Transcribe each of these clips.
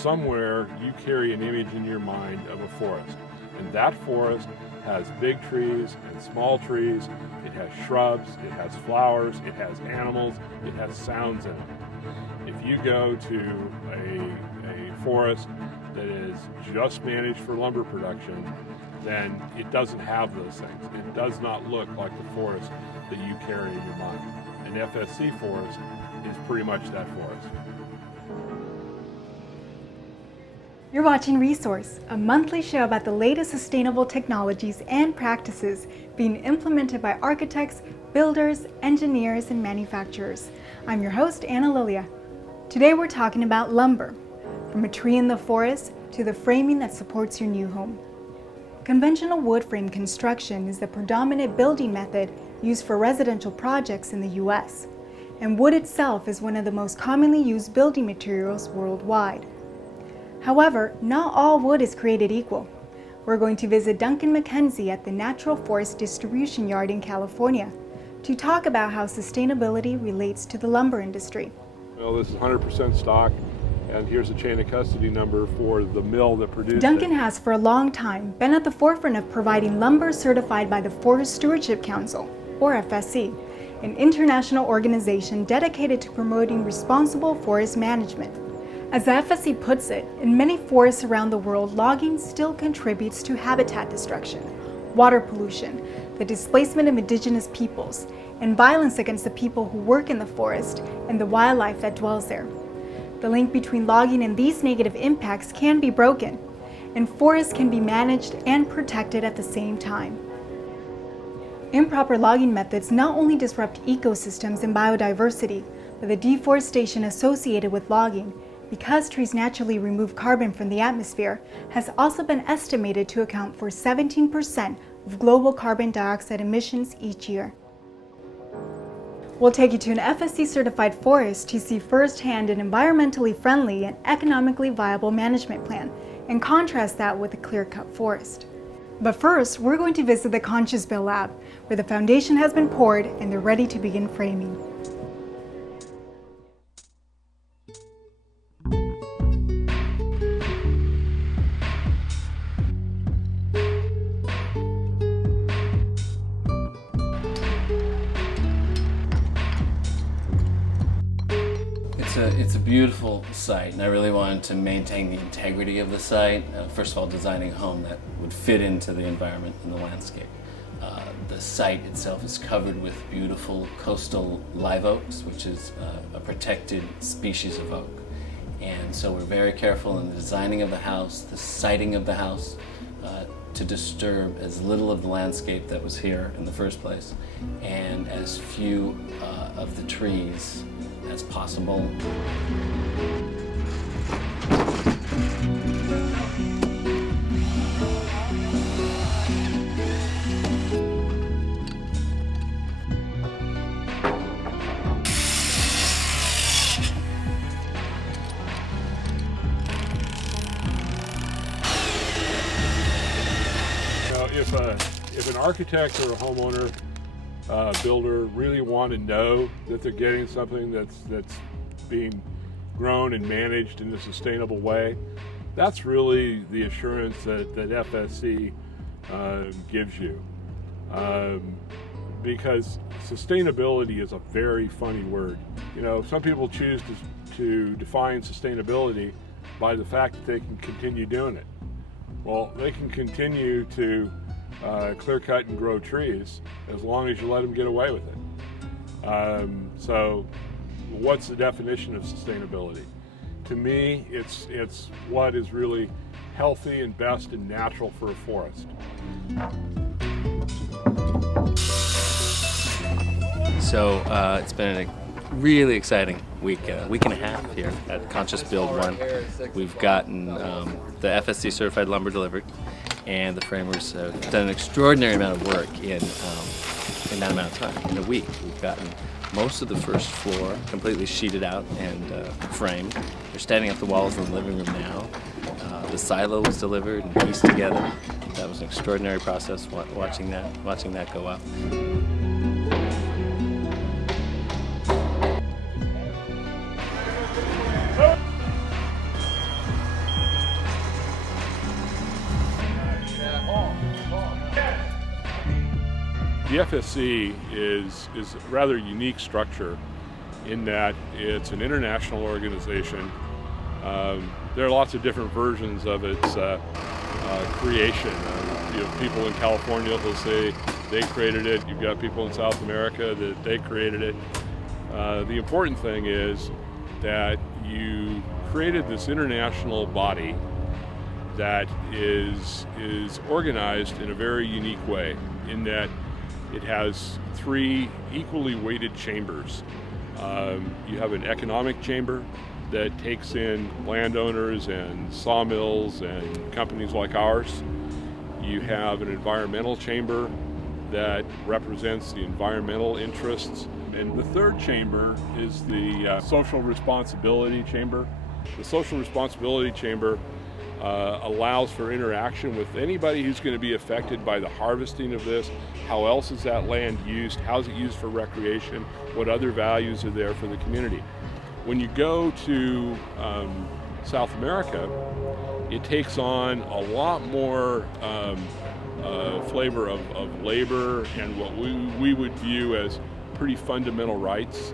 somewhere you carry an image in your mind of a forest. And that forest has big trees and small trees, it has shrubs, it has flowers, it has animals, it has sounds in it. If you go to a forest that is just managed for lumber production, then it doesn't have those things. It does not look like the forest that you carry in your mind. An FSC forest is pretty much that forest. You're watching reSource, a monthly show about the latest sustainable technologies and practices being implemented by architects, builders, engineers, and manufacturers. I'm your host, Anna Lilia. Today we're talking about lumber, from a tree in the forest to the framing that supports your new home. Conventional wood frame construction is the predominant building method used for residential projects in the U.S., and wood itself is one of the most commonly used building materials worldwide. However, not all wood is created equal. We're going to visit Duncan McKenzie at the Natural Forest Distribution Yard in California to talk about how sustainability relates to the lumber industry. Well, this is 100% stock, and here's a chain of custody number for the mill that produced Duncan it. has for a long time been at the forefront of providing lumber certified by the Forest Stewardship Council, or FSC, an international organization dedicated to promoting responsible forest management. As the FSC puts it, in many forests around the world, logging still contributes to habitat destruction, water pollution, the displacement of indigenous peoples, and violence against the people who work in the forest and the wildlife that dwells there. The link between logging and these negative impacts can be broken, and forests can be managed and protected at the same time. Improper logging methods not only disrupt ecosystems and biodiversity, but the deforestation associated with logging, because trees naturally remove carbon from the atmosphere, has also been estimated to account for 17% of global carbon dioxide emissions each year. We'll take you to an FSC certified forest to see firsthand an environmentally friendly and economically viable management plan, and contrast that with a clear-cut forest. But first, we're going to visit the Conscious Bill Lab, where the foundation has been poured and they're ready to begin framing. It's a beautiful site, and I really wanted to maintain the integrity of the site. First of all, designing a home that would fit into the environment and the landscape. The site itself is covered with beautiful coastal live oaks, which is a protected species of oak. And so we're very careful in the designing of the house, the siting of the house, to disturb as little of the landscape that was here in the first place, and as few of the trees as possible. If an architect or a homeowner, builder really want to know that they're getting something that's being grown and managed in a sustainable way, that's really the assurance that FSC gives you. Because sustainability is a very funny word. You know, some people choose to define sustainability by the fact that they can continue doing it. Well, they can continue to clear cut and grow trees as long as you let them get away with it. So what's the definition of sustainability? To me, it's what is really healthy and best and natural for a forest. So it's been a really exciting week and a half here at Conscious Build 1. We've gotten the FSC certified lumber delivered, and the framers have done an extraordinary amount of work in that amount of time, in a week. We've gotten most of the first floor completely sheeted out and framed. They're standing up the walls in the living room now. The silo was delivered and pieced together. That was an extraordinary process, watching that go up. The FSC is a rather unique structure in that it's an international organization. There are lots of different versions of its creation. You have people in California who'll say they created it. You've got people in South America that they created it. The important thing is that you created this international body that is organized in a very unique way, in that it has 3 equally weighted chambers. You have an economic chamber that takes in landowners and sawmills and companies like ours. You have an environmental chamber that represents the environmental interests. And the 3rd chamber is the social responsibility chamber. The social responsibility chamber allows for interaction with anybody who's going to be affected by the harvesting of this. How else is that land used? How is it used for recreation? What other values are there for the community? When you go to South America, it takes on a lot more flavor of labor and what we would view as pretty fundamental rights.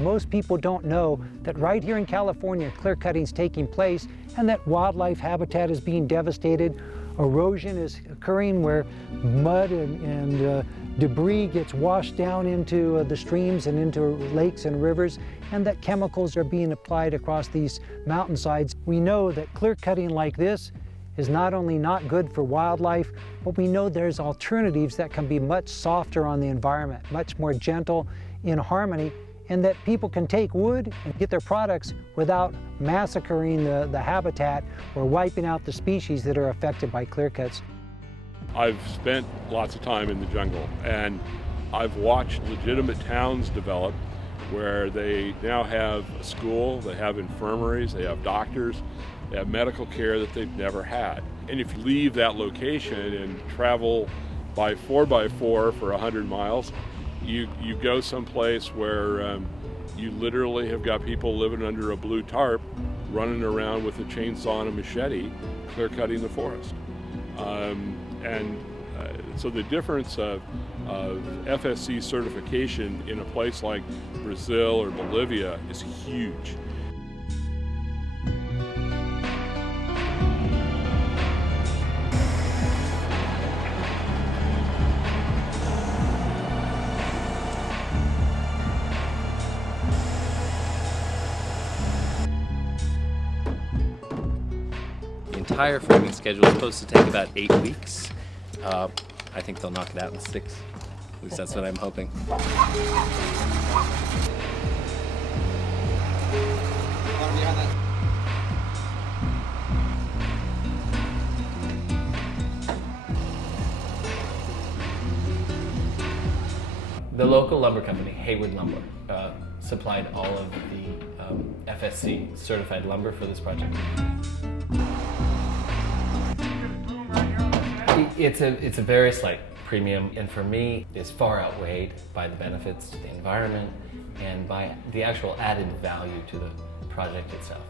Most people don't know that right here in California, clear cutting is taking place and that wildlife habitat is being devastated. Erosion is occurring where mud and debris gets washed down into the streams and into lakes and rivers, and that chemicals are being applied across these mountainsides. We know that clear cutting like this is not only not good for wildlife, but we know there's alternatives that can be much softer on the environment, much more gentle, in harmony, and that people can take wood and get their products without massacring the habitat or wiping out the species that are affected by clear cuts. I've spent lots of time in the jungle, and I've watched legitimate towns develop where they now have a school, they have infirmaries, they have doctors, they have medical care that they've never had. And if you leave that location and travel by 4x4 for 100 miles, you go someplace where you literally have got people living under a blue tarp, running around with a chainsaw and a machete, clear cutting the forest. So the difference of FSC certification in a place like Brazil or Bolivia is huge. The entire forming schedule is supposed to take about 8 weeks. I think they'll knock it out in 6. At least that's what I'm hoping. The local lumber company, Hayward Lumber, supplied all of the FSC certified lumber for this project. It's a very slight premium, and for me, it's far outweighed by the benefits to the environment and by the actual added value to the project itself.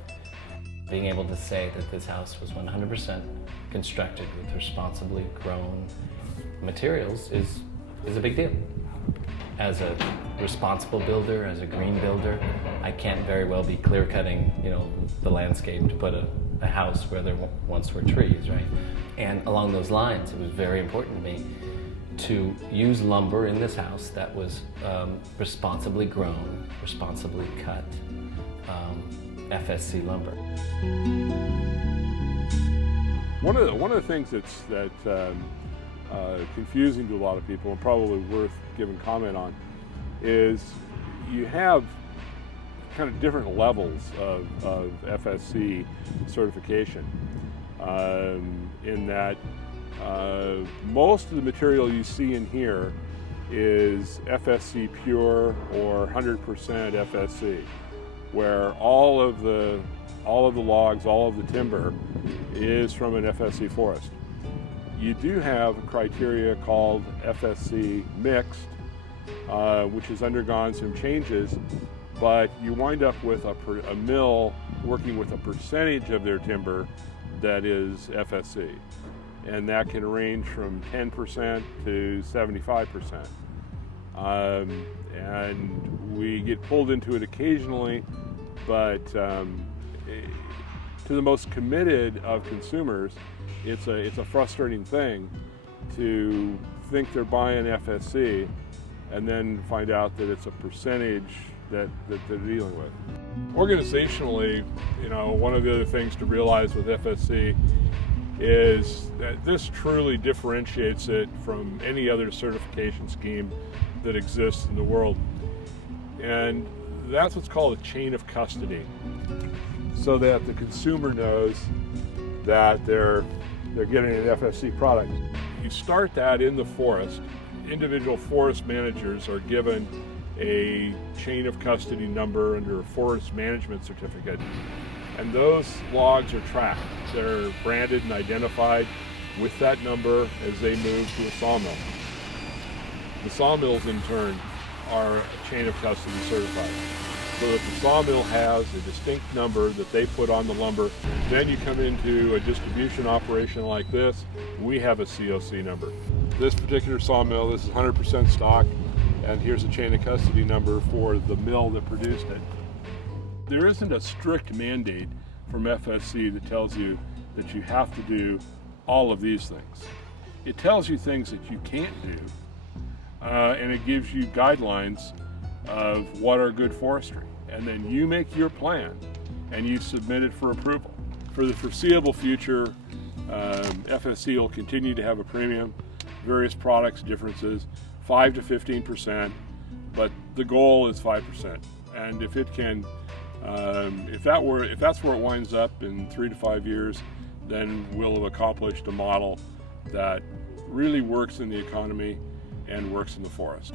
Being able to say that this house was 100% constructed with responsibly grown materials is a big deal. As a responsible builder, as a green builder, I can't very well be clear cutting, the landscape to put a house where there once were trees, right? And along those lines, it was very important to me to use lumber in this house that was responsibly grown, responsibly cut, FSC lumber. One of the things that's confusing to a lot of people and probably worth giving comment on is you have kind of different levels of FSC certification in that most of the material you see in here is FSC pure or 100% FSC, where all of the logs, all of the timber is from an FSC forest. You do have a criteria called FSC mixed, which has undergone some changes, but you wind up with a mill working with a percentage of their timber that is FSC. and that can range from 10% to 75%. And we get pulled into it occasionally, but to the most committed of consumers, it's a frustrating thing to think they're buying FSC and then find out that it's a percentage that they're dealing with. Organizationally, one of the other things to realize with FSC is that this truly differentiates it from any other certification scheme that exists in the world. And that's what's called a chain of custody, so that the consumer knows that they're getting an FSC product. You start that in the forest. Individual forest managers are given a chain of custody number under a forest management certificate, and those logs are tracked. They're branded and identified with that number as they move to a sawmill. The sawmills, in turn, are chain of custody certified, so that the sawmill has a distinct number that they put on the lumber. Then you come into a distribution operation like this, we have a COC number. This particular sawmill, this is 100% stock, and here's a chain of custody number for the mill that produced it. There isn't a strict mandate from FSC that tells you that you have to do all of these things. It tells you things that you can't do, and it gives you guidelines of what are good forestry. And then you make your plan and you submit it for approval. For the foreseeable future, FSC will continue to have a premium, various products differences, 5 to 15%, but the goal is 5%. And if it can, if that's where it winds up in 3 to 5 years, then we'll have accomplished a model that really works in the economy and works in the forest.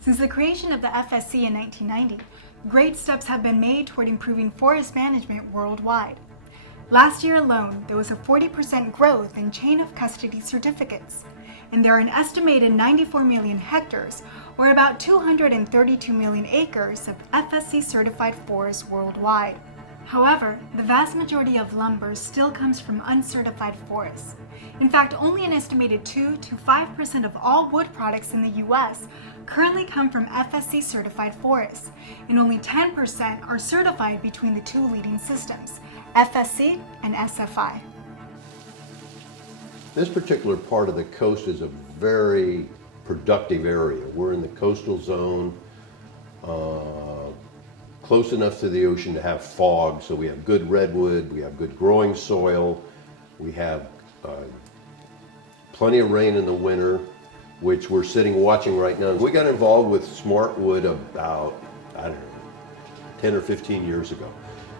Since the creation of the FSC in 1990, great steps have been made toward improving forest management worldwide. Last year alone, there was a 40% growth in chain of custody certificates, and there are an estimated 94 million hectares, or about 232 million acres of FSC certified forests worldwide. However, the vast majority of lumber still comes from uncertified forests. In fact, only an estimated 2 to 5% of all wood products in the U.S. currently come from FSC certified forests, and only 10% are certified between the two leading systems, FSC and SFI. This particular part of the coast is a very productive area. We're in the coastal zone, close enough to the ocean to have fog, so we have good redwood, we have good growing soil, we have plenty of rain in the winter, which we're sitting watching right now. We got involved with Smartwood about, 10 or 15 years ago.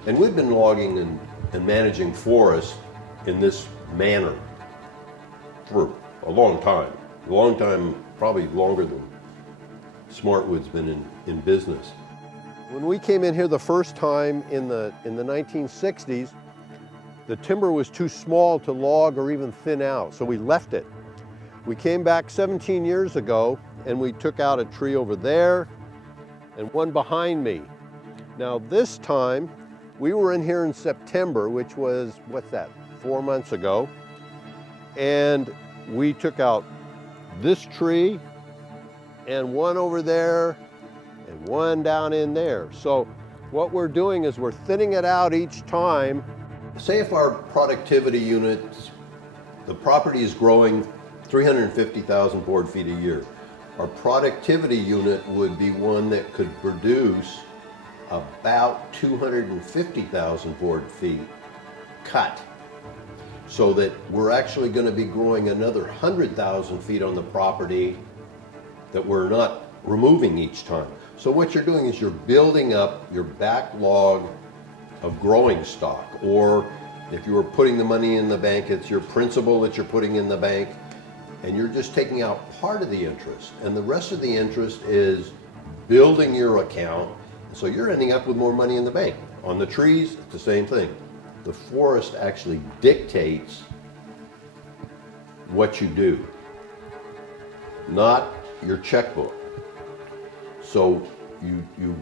And we've been logging and managing forests in this manner for a long time, probably longer than Smartwood's been in business. When we came in here the first time in the 1960s, the timber was too small to log or even thin out, so we left it. We came back 17 years ago and we took out a tree over there and one behind me. Now this time, we were in here in September, which was, 4 months ago, and we took out this tree and one over there and one down in there. So what we're doing is we're thinning it out each time. Say if our productivity units, the property is growing 350,000 board feet a year. Our productivity unit would be one that could produce about 250,000 board feet cut. So that we're actually going to be growing another 100,000 feet on the property that we're not removing each time. So what you're doing is you're building up your backlog of growing stock, or if you were putting the money in the bank, it's your principal that you're putting in the bank, and you're just taking out part of the interest, and the rest of the interest is building your account, so you're ending up with more money in the bank. On the trees, it's the same thing. The forest actually dictates what you do, not your checkbook. So You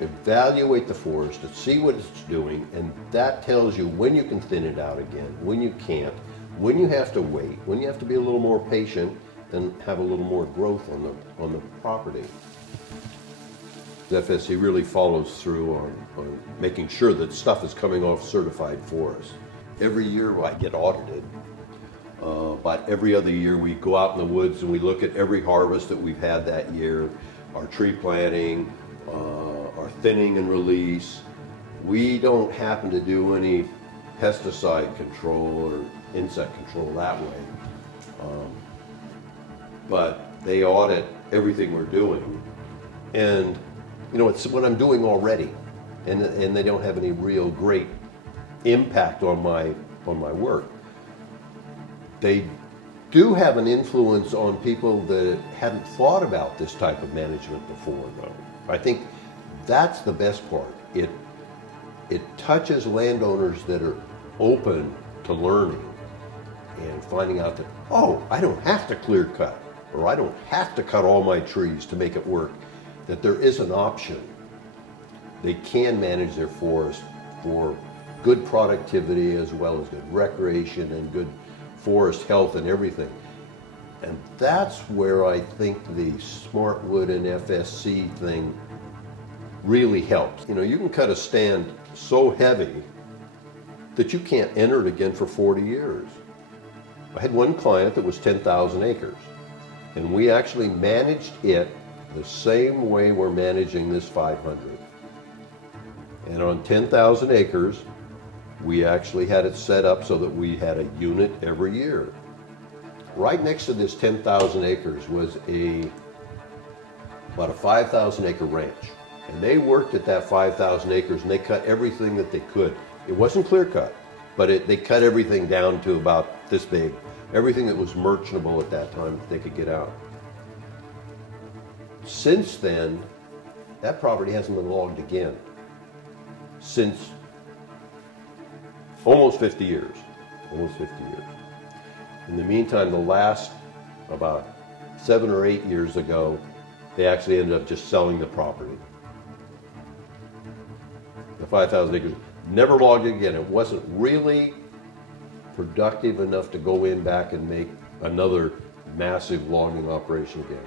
evaluate the forest to see what it's doing, and that tells you when you can thin it out again, when you can't, when you have to wait, when you have to be a little more patient and have a little more growth on the property. The FSC really follows through on making sure that stuff is coming off certified forest. Every year I get audited, but every other year we go out in the woods and we look at every harvest that we've had that year, our tree planting, our thinning and release. We don't happen to do any pesticide control or insect control that way. But they audit everything we're doing. And you know, it's what I'm doing already. And they don't have any real great impact on my work. They do have an influence on people that hadn't thought about this type of management before, though. I think that's the best part. It touches landowners that are open to learning and finding out that, oh, I don't have to clear cut, or I don't have to cut all my trees to make it work, that there is an option. They can manage their forest for good productivity as well as good recreation and good forest health and everything. And that's where I think the Smartwood and FSC thing really helps. You know, you can cut a stand so heavy that you can't enter it again for 40 years. I had one client that was 10,000 acres, and we actually managed it the same way we're managing this 500. And on 10,000 acres, we actually had it set up so that we had a unit every year. Right next to this 10,000 acres was about a 5,000 acre ranch. And they worked at that 5,000 acres and they cut everything that they could. It wasn't clear cut, but they cut everything down to about this big. Everything that was merchantable at that time that they could get out. Since then, that property hasn't been logged again. Since almost 50 years. Almost 50 years. In the meantime, the last about 7 or 8 years ago, they actually ended up just selling the property. The 5,000 acres, never logged it again. It wasn't really productive enough to go in back and make another massive logging operation again.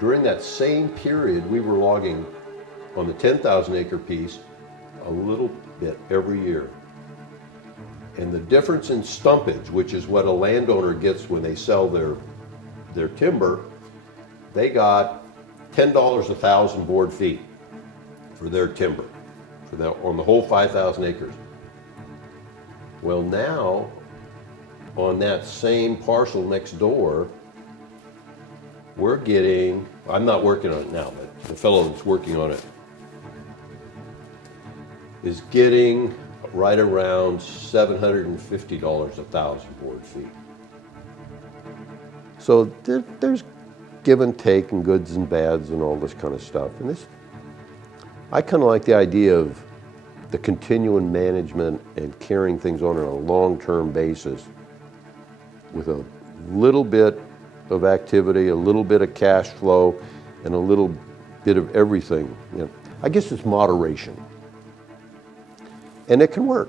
During that same period, we were logging on the 10,000 acre piece a little bit every year. And the difference in stumpage, which is what a landowner gets when they sell their timber, they got $10 a thousand board feet for their timber, on the whole 5,000 acres. Well, now, on that same parcel next door, we're getting, I'm not working on it now, but the fellow that's working on it is getting right around $750 a thousand board feet. So there's give and take and goods and bads and all this kind of stuff. And this, I kind of like the idea of the continuing management and carrying things on a long-term basis with a little bit of activity, a little bit of cash flow, and a little bit of everything. You know, I guess it's moderation. And it can work.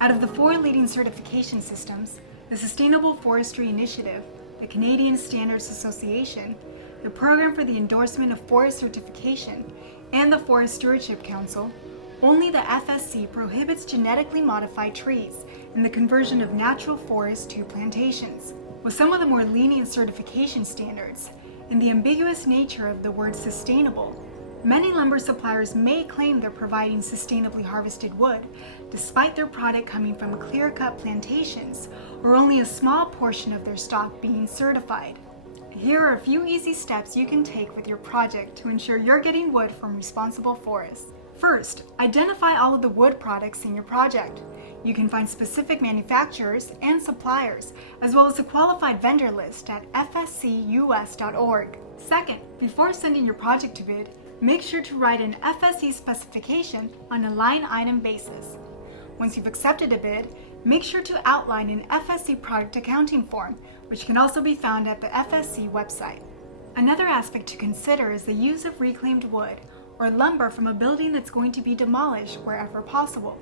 Out of the 4 leading certification systems, the Sustainable Forestry Initiative, the Canadian Standards Association, the Program for the Endorsement of Forest Certification, and the Forest Stewardship Council, only the FSC prohibits genetically modified trees and the conversion of natural forests to plantations. With some of the more lenient certification standards, and the ambiguous nature of the word sustainable, many lumber suppliers may claim they're providing sustainably harvested wood, despite their product coming from clear-cut plantations, or only a small portion of their stock being certified. Here are a few easy steps you can take with your project to ensure you're getting wood from responsible forests. First, identify all of the wood products in your project. You can find specific manufacturers and suppliers, as well as a qualified vendor list at fscus.org. Second, before sending your project to bid, make sure to write an FSC specification on a line item basis. Once you've accepted a bid, make sure to outline an FSC product accounting form, which can also be found at the FSC website. Another aspect to consider is the use of reclaimed wood or lumber from a building that's going to be demolished wherever possible.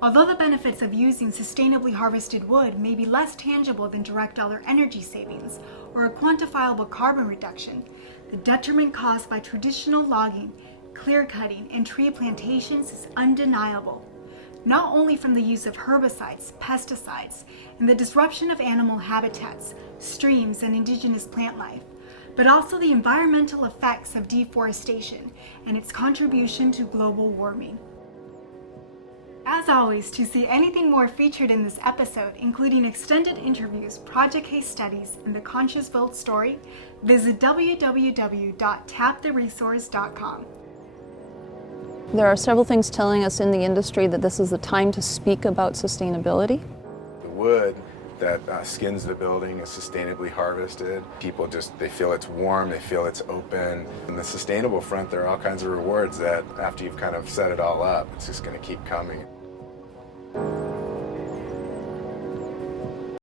Although the benefits of using sustainably harvested wood may be less tangible than direct dollar energy savings or a quantifiable carbon reduction, the detriment caused by traditional logging, clear cutting, and tree plantations is undeniable. Not only from the use of herbicides, pesticides, and the disruption of animal habitats, streams, and indigenous plant life, but also the environmental effects of deforestation and its contribution to global warming. As always, to see anything more featured in this episode, including extended interviews, project case studies, and the Conscious Built story, visit www.taptheresource.com. There are several things telling us in the industry that this is the time to speak about sustainability. The wood that skins the building is sustainably harvested. People they feel it's warm, they feel it's open. On the sustainable front, there are all kinds of rewards that after you've kind of set it all up, it's just going to keep coming.